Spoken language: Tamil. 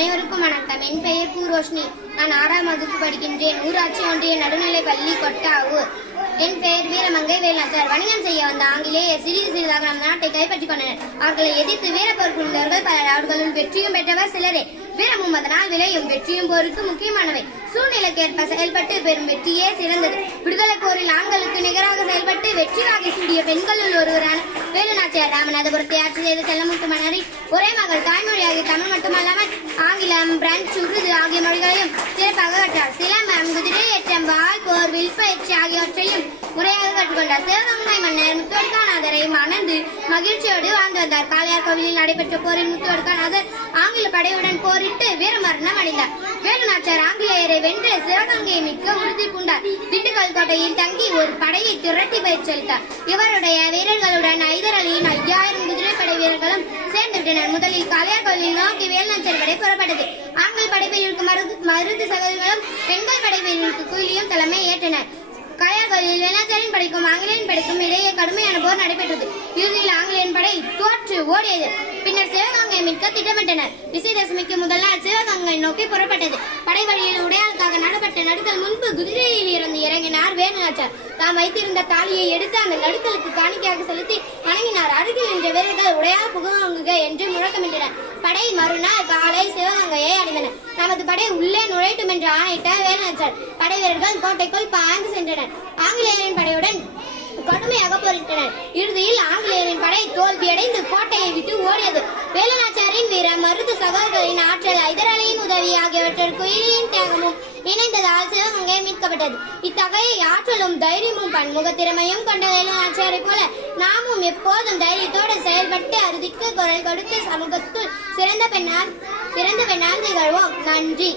அனைவருக்கும் வணக்கம். என் பெயர் பூரோஷினி. நான் 6ஆம் வகுப்பு படிக்கின்றேன். ஊராட்சி ஒன்றிய நடுநிலை பள்ளி கொட்டாவூர். என் பெயர் வீரமங்கை வேலாச்சார். வணிகம் செய்ய வந்த ஆங்கிலேயர் சிறிது சிறிதாக நம் நாட்டை கைப்பற்றிக் கொண்டனர். அவர்களை எதிர்த்து வீரப்போர் புரிந்தவர்கள் பலர். அவர்களுள் வெற்றியும் பெற்றவர் சிலரே. வீரமும் அதனால் விளையும் வெற்றியும் போருக்கு முக்கியமானவை. சூழ்நிலைக்கேற்ப செயல்பட்டு பெரும் வெற்றியே சிறந்தது. விடுதலை போரில் ஆண்களுக்கு நிகராக செயல்பட்டு வெற்றி வாகை சூடிய பெண்களுள் ஒருவரான வேலுநாச்சியார் ராமநாதபுரத்தை ஆட்சி செய்த செல்லமுத்து மன்னரின் ஒரே மகள். தாய்மொழியாகிய தமிழ் மட்டுமல்லாமல் ஆங்கிலம், பிரெஞ்சு, உருது ஆகிய மொழிகளையும் சிறப்பாக கற்றார். சிலம்பம், குதிரை ஏற்றம், வாள், போர், வில்பயிற்சி ஆகியவற்றையும் முறையாக கற்றுக்கொண்டார். சிவகங்கை மன்னர் முத்துவடுகாநாதரை மணந்து மகிழ்ச்சியோடு வாழ்ந்து வந்தார். காளையார் கோவிலில் நடைபெற்ற போரில் முத்துவடுகாநாதர் ஆங்கில படையுடன் போரிட்டு வீரமரணம் அடைந்தார். வேலுநாச்சியார் ஆங்கிலேயரை வென்று சிவகங்கையை மீட்க உறுதி பூண்டார். திண்டுக்கல் கோட்டையில் தங்கி ஒரு படையை திரட்டி பயிற்சி அளித்தார். இவருடைய வீரர்களுடன் ஐதர் அலியின் 5000 குதிரைப்படை வீரர்களும் சேர்ந்து விட்டனர். முதலில் காளையார் கோவிலில் நோக்கி வேலுநாச்சியார் படை புறப்பட்டது. ஆண்கள் படைப்பிரிவுக்கு மருது சகோதரர்களும் பெண்கள் படைப்பிரிவுக்கு குயிலியும் தலைமை ஏற்றனர். காளையார் கோவிலில் வேலுநாச்சியாரின் படைக்கும் ஆங்கிலேயன் படைக்கும் இடையே கடுமையான போர் நடைபெற்றது. இறுதியில் ஆங்கிலேயன் படை தோற்று ஓடியது. பின்னர் சிவகங்கை மீட்க திட்டமிட்டனர். விஜயதசமிக்கு முதல் நாள் சிவகங்கை நோக்கி புறப்பட்டது. படை வழியில் உடையாளுக்காக நடப்பட்ட நடுக்கல் முன்பு குதிரையில் இருந்து இறங்கினார் வேலுநாச்சியார். தாம் வைத்திருந்த தாலியை எடுத்து அந்த நடுக்கலுக்கு காணிக்கையாக செலுத்தி வணங்கினார். அருகில் நின்ற வீரர்கள் உடையால் புகுங்க என்று முழக்கமிட்டனர். படை மறுநாள் காலை சிவகங்கையை அடைந்தனர். நமது படை உள்ளே நுழைட்டும் என்று ஆணையிட்ட வேலுநாச்சியார் படை வீரர்கள் கோட்டைக்குள் பாய்ந்து சென்றனர். ஆங்கிலேயரின் படையுடன் கடுமையாக போரிட்டனர். இறுதியில் ஆங்கிலேயரின் படை தோல்வியடைந்து கோட்டையை விட்டு ஓடியது. வேலுநாச்சியாரின் வீரம், மருது சகோதரர்களின் ஆற்றல், ஐதர் அலியின் உதவி ஆகியவற்றில் குயிலியின் தியாகமும் இணைந்ததால் சிவகங்கை மீட்கப்பட்டது. இத்தகைய ஆற்றலும் தைரியமும் பன்முக திறமையும் கொண்ட வேலுநாச்சியாரை போல நாமும் எப்போதும் தைரியத்தோடு செயல்பட்டு அறுதிக்கு குரல் கொடுத்து சமூகத்துள் சிறந்த பெண்ணால் திகழ்வோம். நன்றி.